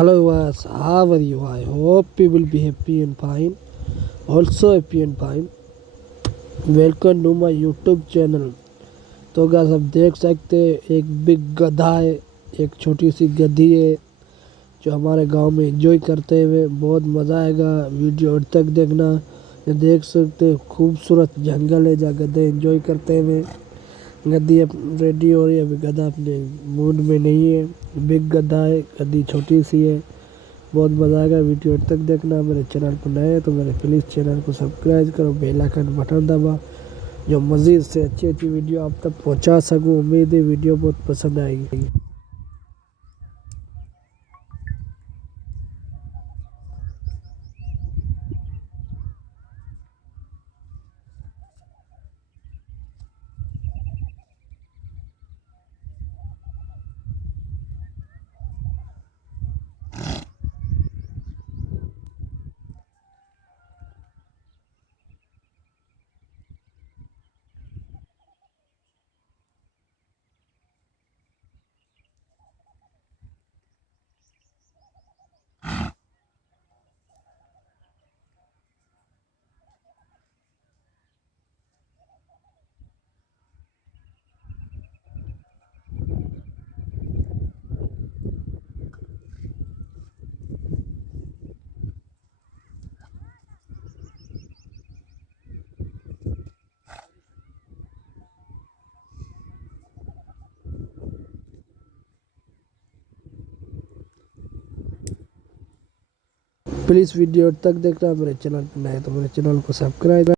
Hello viewers, how are you? I hope you will be happy and fine. Also happy and fine. Welcome to my YouTube channel. तो guys आप देख सकते हैं एक big गधा है, एक छोटी सी गधी है जो हमारे गांव में एंजॉय करते हुए बहुत मज़ा आएगा। वीडियो और तक देखना। ये देख सकते हैं खूबसूरत जंगल है जहाँ गधे एंजॉय करते हुए। गद्दी अब रेडी हो रही है, अभी गधा अपने मूड में नहीं है। बिग गधा है, गद्दी छोटी सी है। बहुत मज़ा आएगा। वीडियो तक देखना। मेरे चैनल पर नए हैं तो मेरे प्लीज़ चैनल को सब्सक्राइब करो, बेल आइकन बटन दबा जो मज़ीद से अच्छी अच्छी वीडियो आप तक पहुंचा सकूं। उम्मीद है वीडियो बहुत पसंद आएगी। प्लीज़ वीडियो तक देखना। मेरे चैनल पर नए तो मेरे चैनल को सब्सक्राइब